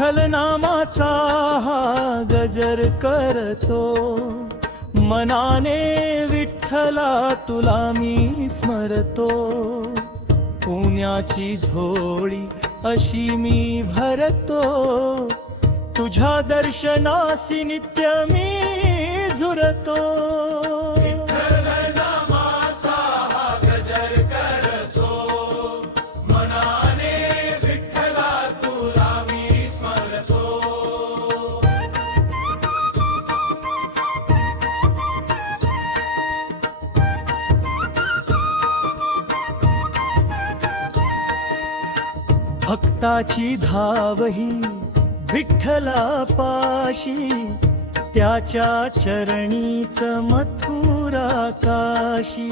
विठ्ठल नामाचा हा गजर करतो, मनाने विठ्ठला तुला मी स्मरतो. पुण्याची झोळी अशी मी भरतो, तुझ्या दर्शनासी नित्य मी झुरतो. भक्ताची धावही विठ्ठला पाशी, त्याच्या चरणीच मथुरा काशी.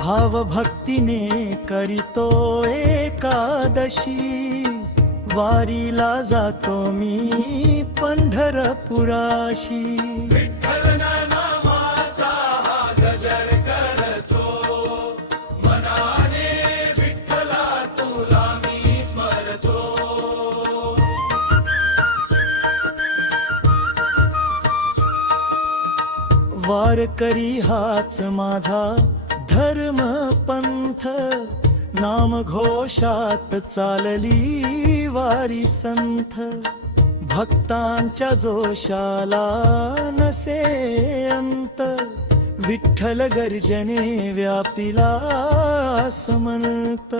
भावभक्तीने करीतो एकादशी, वारीला जातो मी पंढरपुराशी. वारकरी हाच माझा धर्म पंथ, नामघोषात चालली वारी संथ. भक्तांच्या जोशाला नसे अंत, विठ्ठल गर्जने व्यापिला समंत.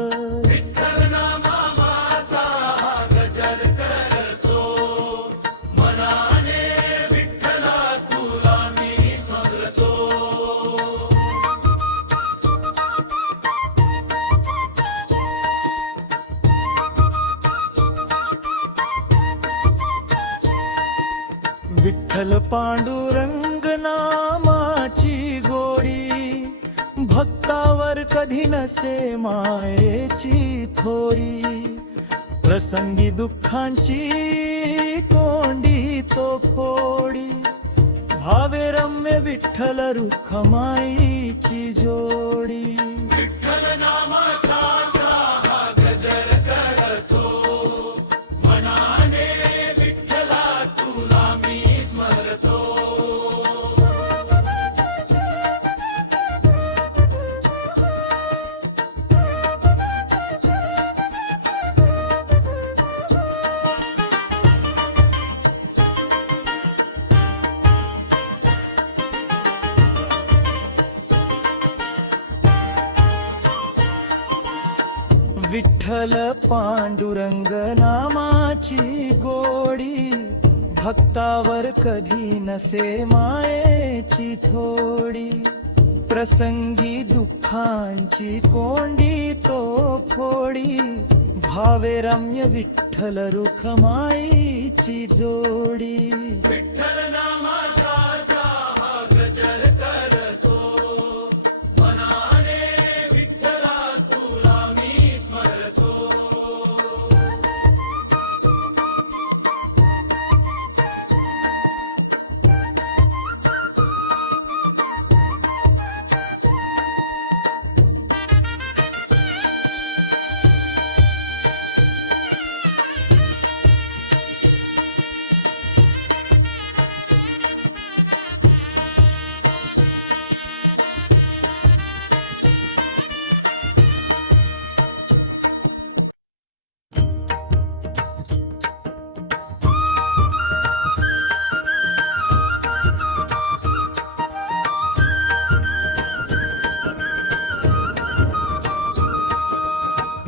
विठ्ठल पांडुरंग नामाची गोडी, भक्तावर कधी नसे मायेची थोरी. प्रसंगी दुःखांची कोंडी तो फोडी, भावे रम्य विठ्ठल रुखमाईची जोडी. विठ्ठल नामाचा गजर करतो, मनाने विठ्ठला तुला मी स्मरतो. विठ्ठल पांडुरंग नामाची गोडी, भक्तावर कधी नसे मायेची थोडी. प्रसंगी दुःखांची कोंडी तो फोडी, भावे रम्य विठ्ठल रुखमाईची जोडी. विठ्ठल नामाचा गजर करतो, मनाने विठ्ठला तुला मी स्मरतो.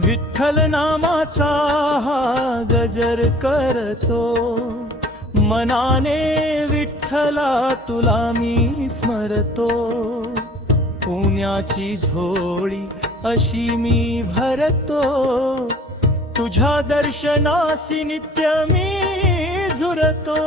विठ्ठल नामाचा हा गजर करतो, मनाने विठ्ठला तुला मी स्मरतो. पुण्याची झोळी अशी मी भरतो, तुझ्या दर्शनासी नित्य मी झुरतो.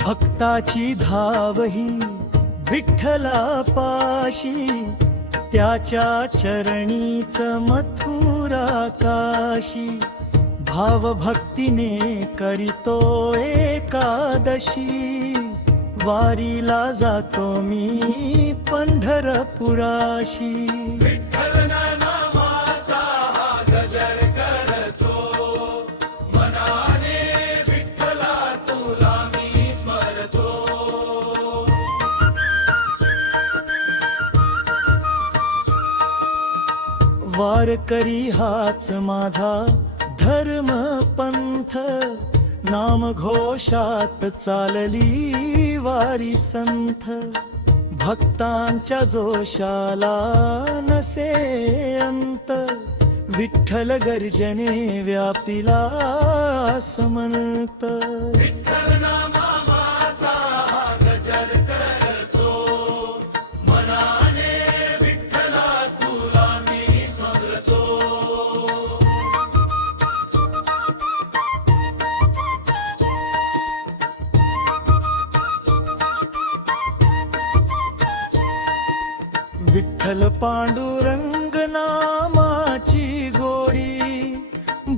भक्ताची धावही विठ्ठला पाशी, त्याच्या चरणीच मथुराकाशी भाव भक्तीने करीतो एकादशी वारीला जातो मी पंढरपुराशी विठ्ठल नामाचा हा गजर करतो मनाने विठ्ठला तुला मी स्मरतो वारकरी हाच माझा धर्म पंथ नाम घोषात चालली वारी संथ भक्तांच्या जोशाला नसे अंत विठ्ठल गर्जने व्यापिला समंत विठ्ठल नामाचा हा गजर करतो मनाने विठ्ठला तुला मी स्मरतो विठ्ठल पांडुरंग नामाची गोडी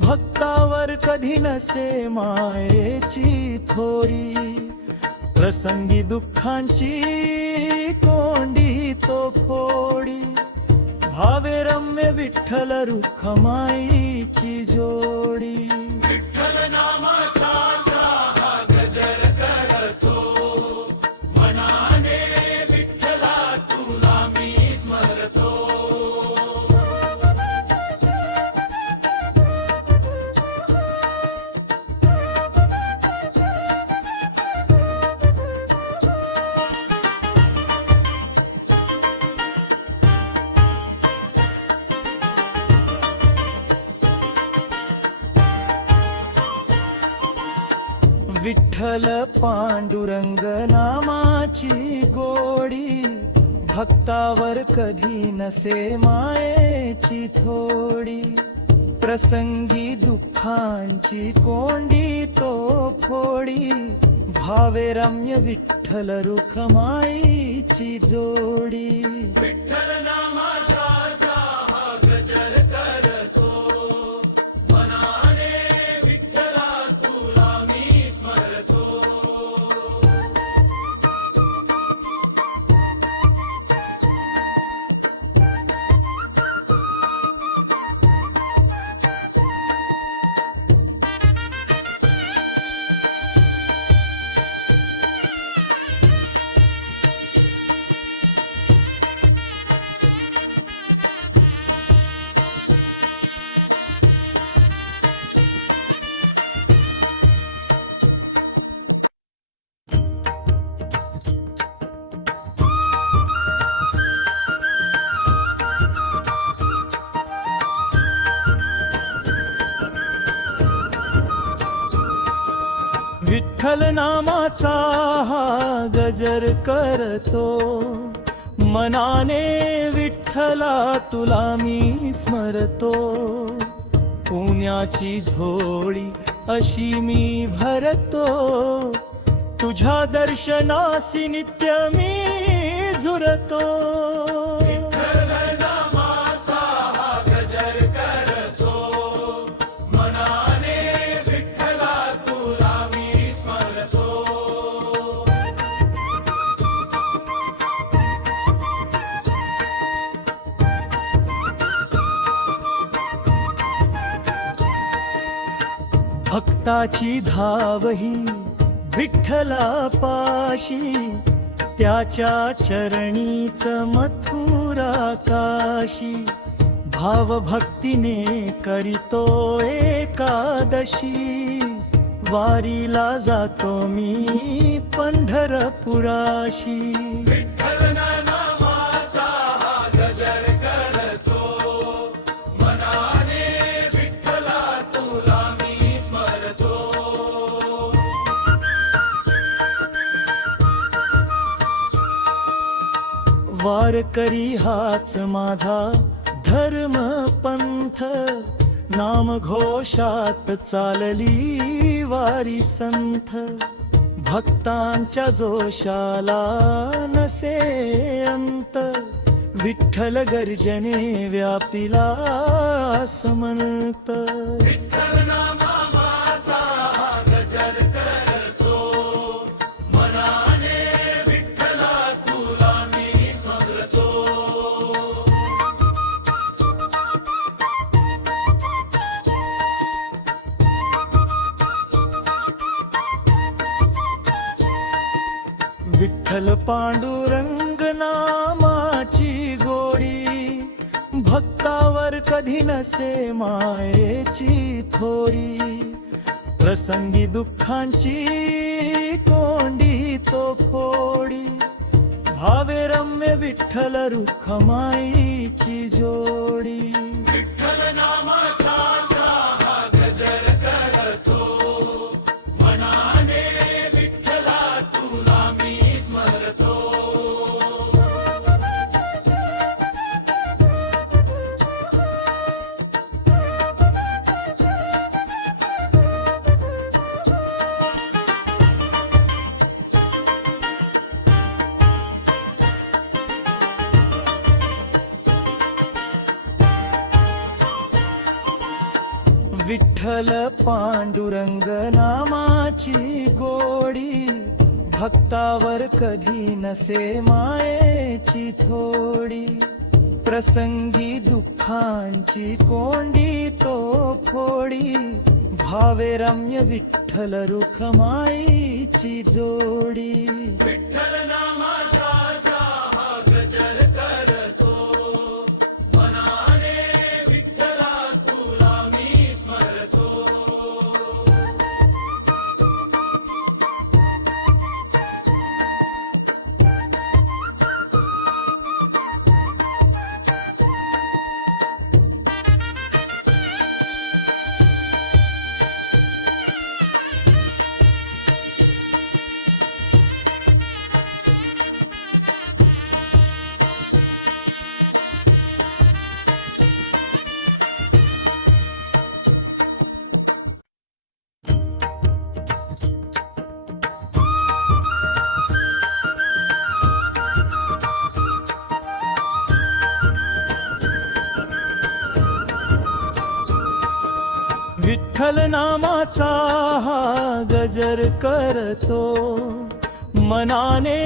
भक्तावर कधी नसे मायेची थोरी प्रसंगी दुःखांची कोंडी तो फोडी भावे रम्य विठ्ठल रुखमाईची जोडी विठ्ठल नामाचा हा गजर करतो मनाने विठ्ठला तुला मी स्मरतो विठ्ठल पांडुरंग नामाची गोडी भक्तावर कधी नसे मायेची थोडी प्रसंगी दुःखांची कोंडी तो फोडी भावे रम्य विठ्ठल रुखमाईची जोडी विठ्ठल नामाचा हा गजर करतो मनाने विठ्ठला तुला मी स्मरतो विठ्ठल नामाचा हा गजर करतो मनाने विठ्ठला तुला मी स्मरतो पुण्याची झोळी अशी मी भरतो तुझ्या दर्शनासी नित्य मी झुरतो विठ्ठल नामाचा हा गजर करतो मनाने विठ्ठला तुला मी स्मरतो भक्ताची धाव ही विठ्ठला पाशी त्याच्या चरणीच मथुराकाशी भाव भक्तीने करीतो एकादशी वारीला जातो मी पंढरपुराशी विठ्ठल नामाचा हा गजर करतो मनाने विठ्ठला तुला मी स्मरतो वारकरी हाच माझा धर्म पंथ नाम घोषात चालली वारी संथ भक्तांच्या जोशाला नसे अंत विठ्ठल गर्जने व्यापिला समंत. विठ्ठल नामाचा गजर करतो, मनाने विठ्ठला तुला मी स्मरतो. विठ्ठल पांडुरंग नामाची गोडी, भक्तावर कधी नसे मायेची थोडी. प्रसंगी दुःखांची कोंडी तो फोडी, भावे रम्य विठ्ठल रुखमाईची जोडी. विठ्ठल नामाचा गजर करतो, मनाने विठ्ठला तुला मी स्मरतो. विठ्ठल पांडुरंग नामाची गोडी, भक्तावर कधी नसे मायेची थोडी. प्रसंगी दुःखांची कोंडी तो फोडी, भावे रम्य विठ्ठल रुखमाईची जोडी. विठ्ठल नामाचा गजर करतो, मनाने विठ्ठला तुला मी स्मरतो. विठ्ठल नामाचा गजर करतो, मनाने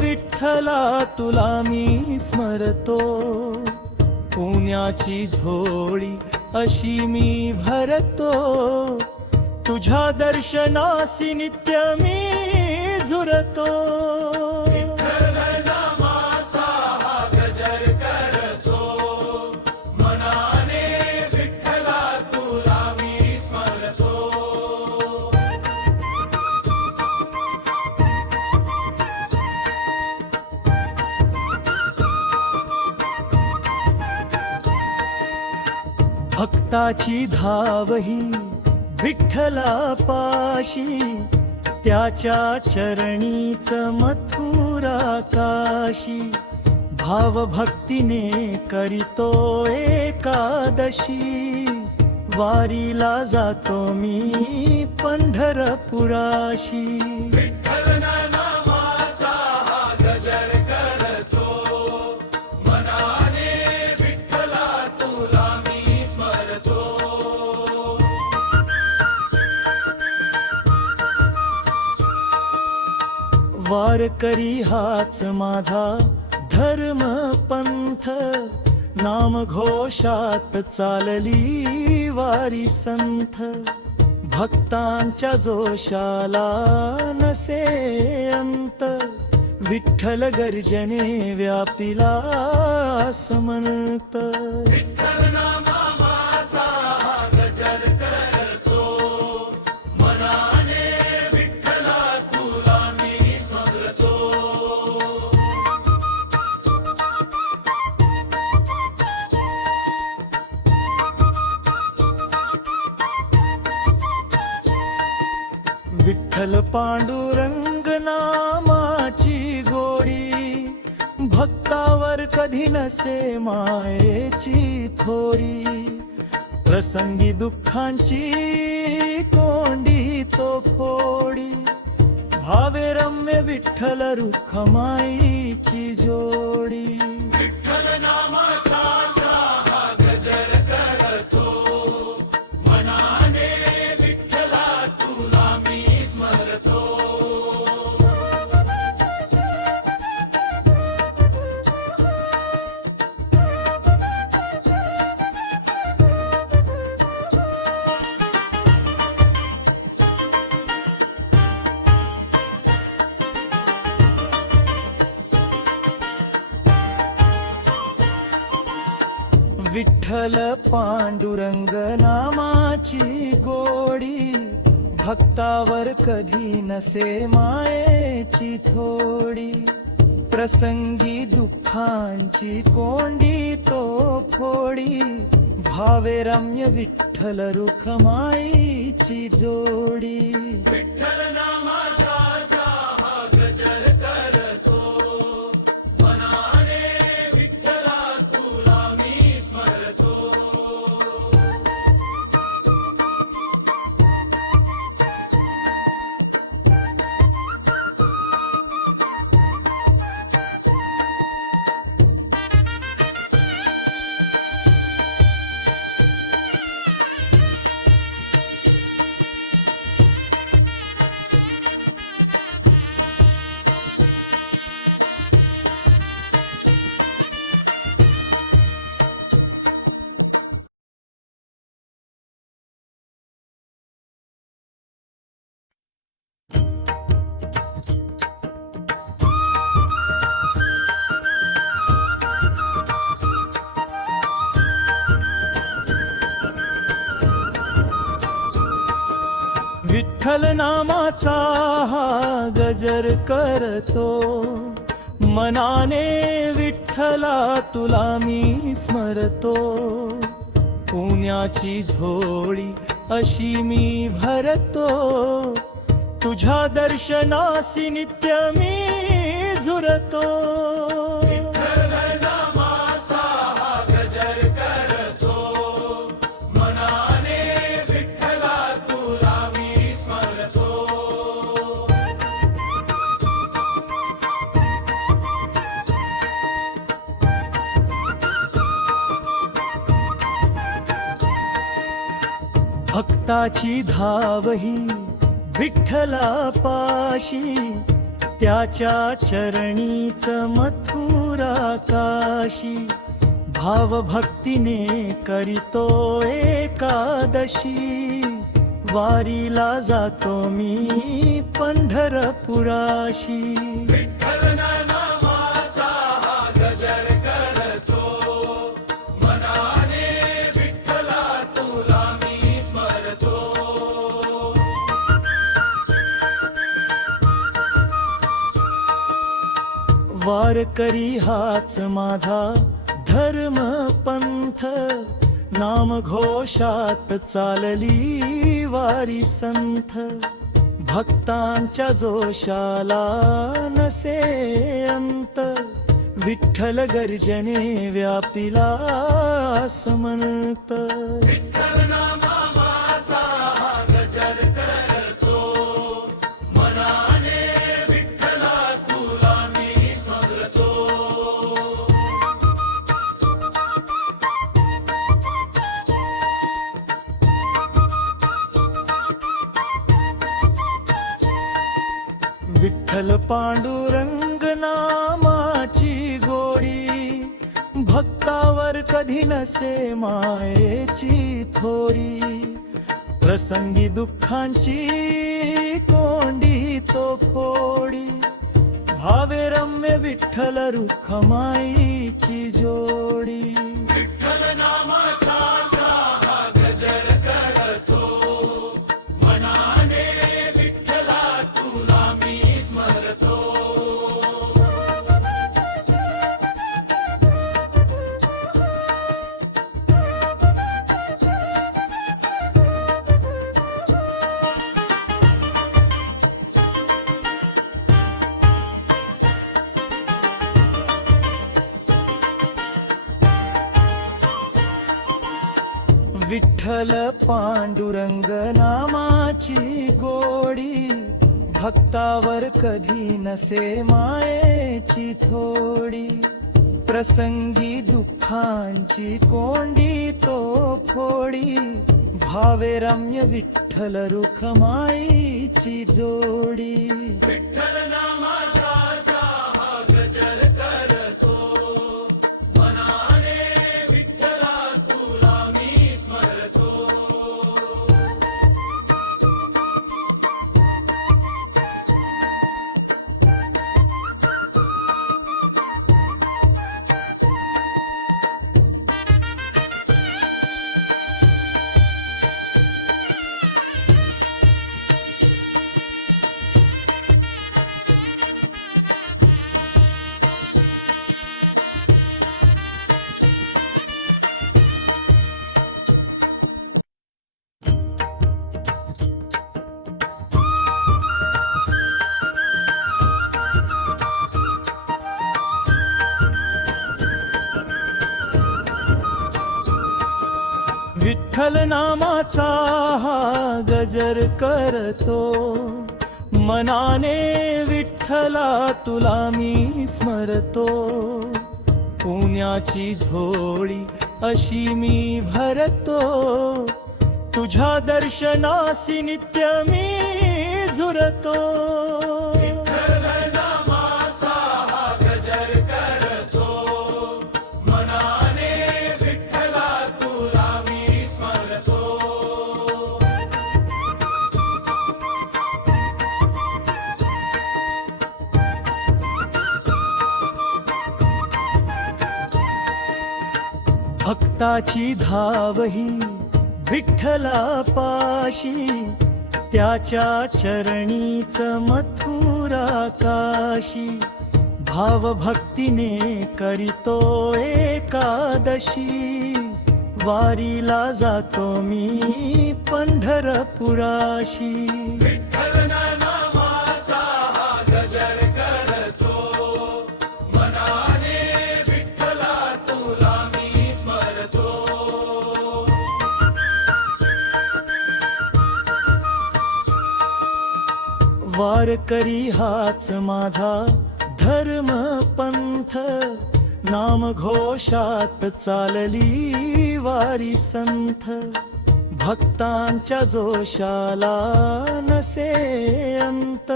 विठ्ठला तुला मी स्मरतो. पुण्याची झोळी अशी मी भरतो, तुझ्या दर्शनासी नित्य मी झुरतो. विठ्ठल नामाचा गजर करतो, मनाने विठ्ठला तुला मी स्मरतो. भक्ताची धावही विठ्ठला पाशी, त्याच्या चरणीच मथुरा काशी. भाव भक्तीने करीतो एकादशी, वारीला जातो मी पंढरपुराशी. विठ्ठल नामाचा गजर करतो, मनाने विठ्ठला तुला मी स्मरतो. वारकरी हाच माझा धर्म पंथ, नाम घोषात चालली वारी संथ. भक्तांच्या जोशाला नसे अंत, विठ्ठल गर्जने व्यापिला समंत. विठ्ठल नामाचा गजर करतो, मनाने विठ्ठला तुला मी स्मरतो. विठ्ठल पांडुरंग नामाची गोडी, भक्तावर कधी नसे मायेची थोडी. प्रसंगी दुःखांची कोंडी तो फोडी, भावे रम्य विठ्ठल रुखमाईची जोडी. विठ्ठल नामाचा हा गजर करतो, मनाने विठ्ठला तुला मी स्मरतो. विठ्ठल पांडुरंग नामाची गोडी, भक्तावर कधी नसे मायेची थोडी. प्रसंगी दुःखांची कोंडी तो फोडी, भावे रम्य विठ्ठल रुखमाईची जोडी. विठ्ठल नामाचा हा गजर करतो, मनाने विठ्ठला तुला मी स्मरतो. विठ्ठल नामाचा हा गजर करतो, मनाने विठ्ठला तुला मी स्मरतो. पुण्याची झोळी अशी मी भरतो, तुझ्या दर्शनासी नित्य मी झुरतो. विठ्ठल नामाचा हा गजर करतो, मनाने विठ्ठला तुला मी स्मरतो. भक्ताची धावही विठ्ठला पाशी, त्याच्या चरणीच मथुरा काशी. भाव भक्तीने करीतो एकादशी, वारीला जातो मी पंढरपुराशी. विठ्ठल नामाचा हा गजर करतो, मनाने विठ्ठला तुला मी स्मरतो. वारकरी हाच माझा धर्म पंथ, नाम घोषात चालली वारी संथ. भक्तांच्या जोशाला नसे अंत, विठ्ठल गर्जने व्यापिला समंत. विठ्ठल नामाचा हा गजर करतो, मनाने विठ्ठला तुला मी स्मरतो. विठ्ठल पांडुरंग नामाची गोडी, भक्तावर कधी नसे मायेची थोरी. प्रसंगी दुःखांची कोंडी तो फोडी, भावे रम्य विठ्ठल रुखमाईची जोडी. विठ्ठल नामाचा हा गजर करतो, मनाने विठ्ठला तुला मी स्मरतो. विठ्ठल पांडुरंग नामाची गोडी, भक्तावर कधी नसे मायेची थोडी, प्रसंगी दुःखांची कोंडी तो फोडी, भावे रम्य विठ्ठल रुखमाईची जोडी. विठ्ठल नामाचा हा गजर करतो, मनाने विठ्ठला तुला मी स्मरतो. विठ्ठल नामाचा हा गजर करतो, मनाने विठ्ठला तुला मी स्मरतो. पुण्याची झोळी अशी मी भरतो, तुझ्या दर्शनासी नित्य मी झुरतो. विठ्ठल नामाचा हा गजर करतो, मनाने विठ्ठला तुला मी स्मरतो. भक्ताची धावही विठ्ठला पाशी, त्याच्या चरणीच मथुरा काशी. भाव भक्तीने करीतो एकादशी, वारीला जातो मी पंढरपुराशी. विठ्ठल नामाचा हा गजर करतो, मनाने विठ्ठला तुला मी स्मरतो. वारकरी हाच माझा धर्म पंथ, नाम घोषात चालली वारी संथ. भक्तांच्या जोशाला नसे अंत,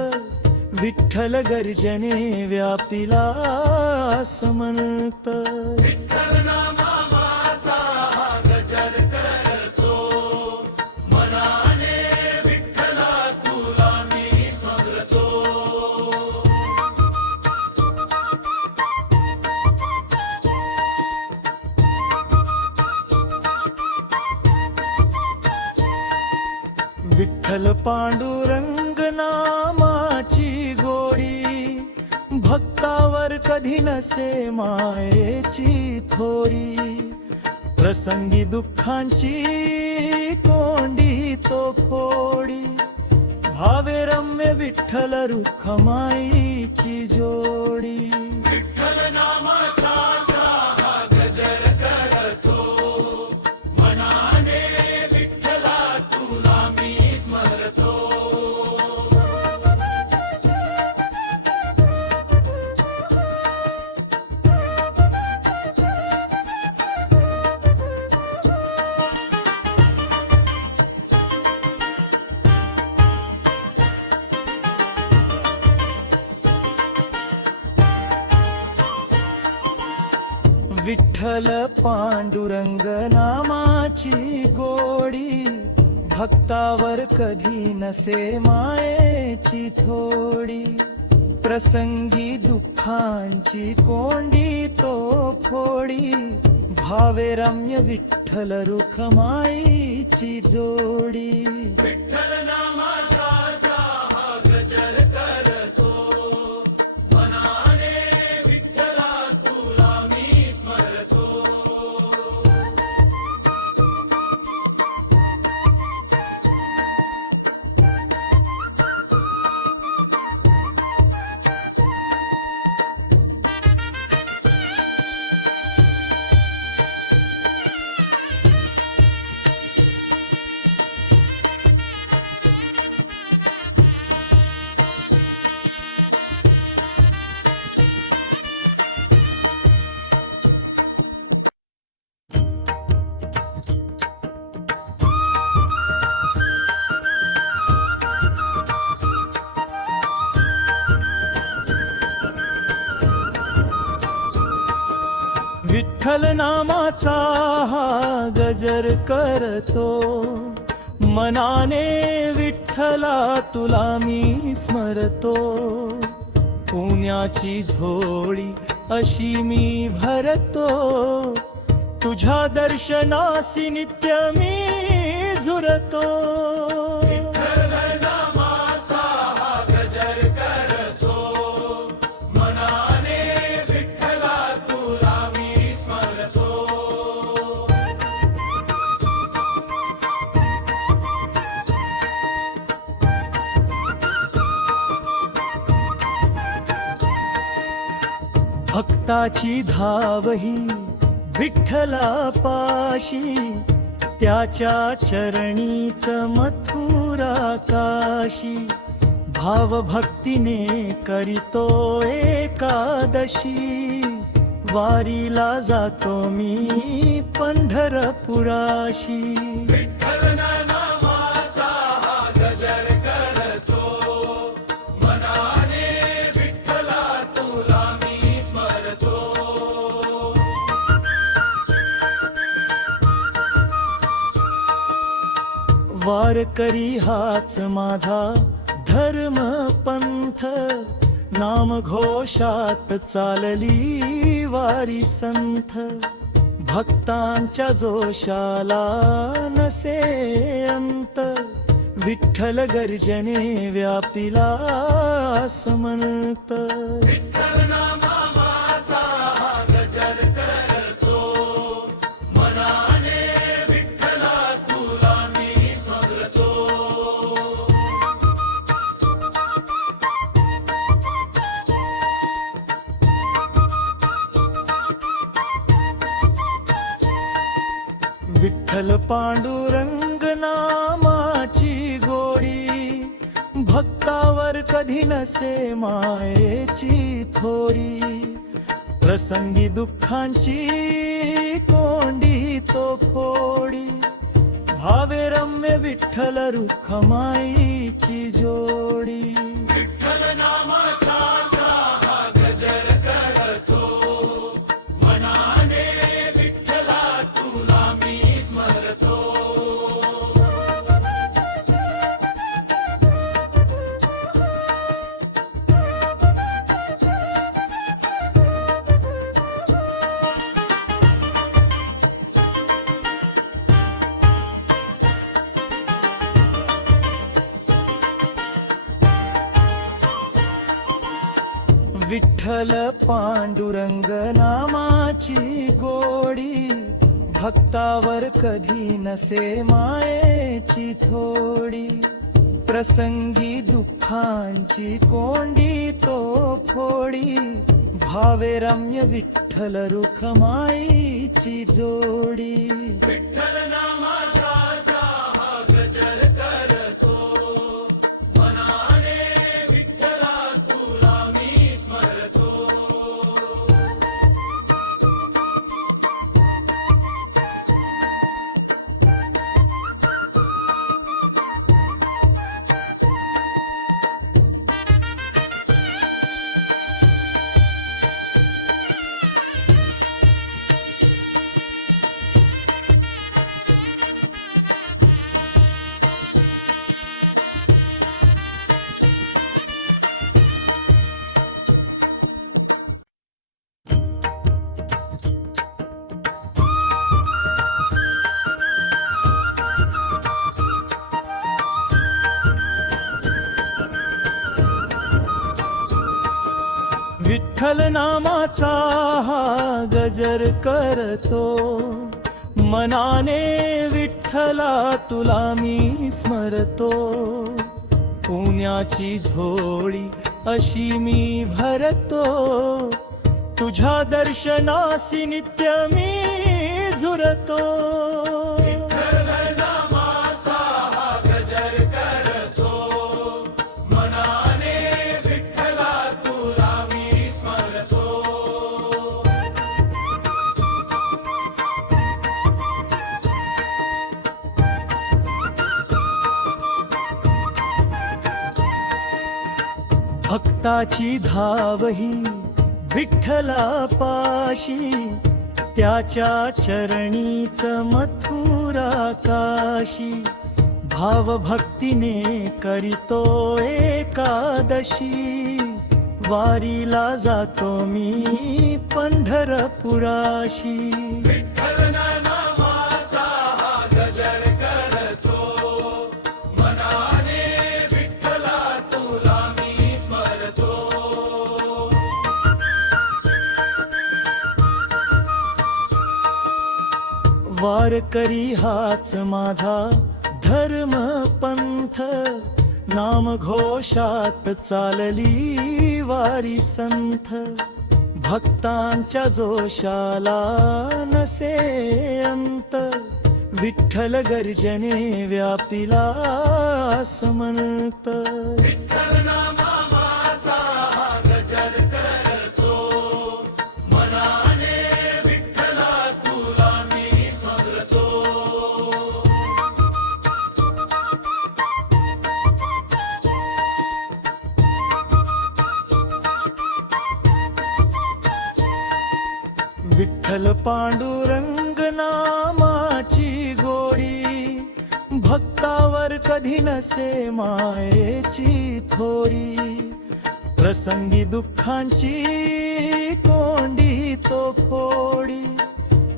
विठ्ठल गर्जने व्यापिला समंत. विठ्ठल नामाचा हा गजर करतो, मनाने विठ्ठला तुला मी स्मरतो. विठ्ठल पांडुरंग नामाची गोडी, भक्तावर कधी नसे मायेची थोडी. प्रसंगी दुःखांची कोंडी तो फोडी, भावे रम्य विठ्ठल रुखमाईची जोडी. विठ्ठल नामाचा हा गजर करतो, मनाने विठ्ठला तुला मी स्मरतो. विठ्ठल पांडुरंग नामाची गोडी, भक्तावर कधी नसे मायेची थोडी. प्रसंगी दुःखांची कोंडी तो फोडी, भावे रम्य विठ्ठल रुखमाईची जोडी. विठ्ठल नामाचा हा गजर करतो, मनाने विठ्ठला तुला मी स्मरतो. विठ्ठल नामाचा हा गजर करतो, मनाने विठ्ठला तुला मी स्मरतो. पुण्याची झोळी अशी मी भरतो, तुझ्या दर्शनासी नित्य मी झुरतो. विठ्ठल नामाचा हा गजर करतो, मनाने विठ्ठला तुला मी स्मरतो. भक्ताची धाव ही विठ्ठला पाशी, त्याच्या चरणीच मथुरा काशी. भाव भक्तीने करीतो एकादशी, वारीला जातो मी पंढरपुराशी. विठ्ठल नामाचा हा गजर करतो, मनाने विठ्ठला तुला मी स्मरतो. वारकरी हाच माझा धर्म पंथ, नाम घोषात चालली वारी संथ. भक्तांच्या जोशाला नसे अंत, विठ्ठल गर्जने व्यापिला समंत. विठ्ठल नामाचा हा गजर करतो, मनाने विठ्ठला तुला मी स्मरतो. विठ्ठल पांडुरंग नामाची गोडी, भक्तावर कधी नसे मायेची थोरी. प्रसंगी दुःखांची कोंडी तो फोडी, भावे रम्य विठ्ठल रुखमाईची जोडी. विठ्ठल नामाचा हा गजर करतो, मनाने विठ्ठला तुला मी स्मरतो. विठ्ठल पांडुरंग नामाची गोडी, भक्तावर कधी नसे मायेची थोडी. प्रसंगी दुःखांची कोंडी तो फोडी, भावे रम्य विठ्ठल रुखमाईची जोडी. विठ्ठल नामाचा हा गजर करतो, मनाने विठ्ठला तुला मी स्मरतो. विठ्ठल नामाचा हा गजर करतो, मनाने विठ्ठला तुला मी स्मरतो. पुण्याची झोळी अशी मी भरतो, तुझ्या दर्शनासी नित्य मी झुरतो. विठ्ठल नामाचा हा गजर करतो, मनाने विठ्ठला तुला मी स्मरतो. भक्ताची धाव ही विठ्ठला पाशी, त्याच्या चरणीच मथुरा काशी भावभक्तीने करीतो एकादशी वारीला जातो मी पंढरपुराशी विठ्ठल नामाचा हा गजर करतो मनाने विठ्ठला तुला मी स्मरतो वारकरी हाच माझा धर्म पंथ नाम घोषात चालली वारी संथ भक्तांच्या जोशाला नसे अंत विठ्ठल गर्जने व्यापिला समंत विठ्ठल नामाचा हा गजर करतो मनाने विठ्ठला तुला मी स्मरतो विठ्ठल पांडुरंग नामाची गोडी भक्तावर कधी नसे मायेची थोडी प्रसंगी दुःखांची कोंडी तो फोडी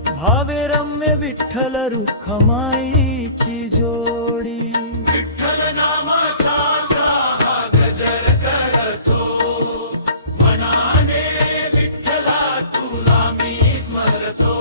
भावे रम्य विठ्ठल रुखमाईची जोडी विठ्ठल नामाचा हा गजर करतो मनाने विठ्ठला तुला मी स्मरतो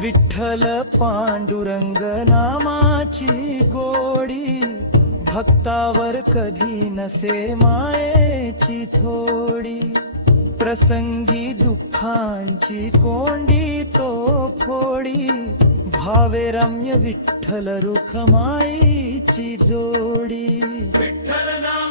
विठ्ठल पांडुरंग नामाची गोडी भक्तावर कधी नसे मायेची थोडी प्रसंगी दुःखांची कोंडी तो फोडी भावे रम्य विठ्ठल रुखमाईची जोडी विठ्ठल नाम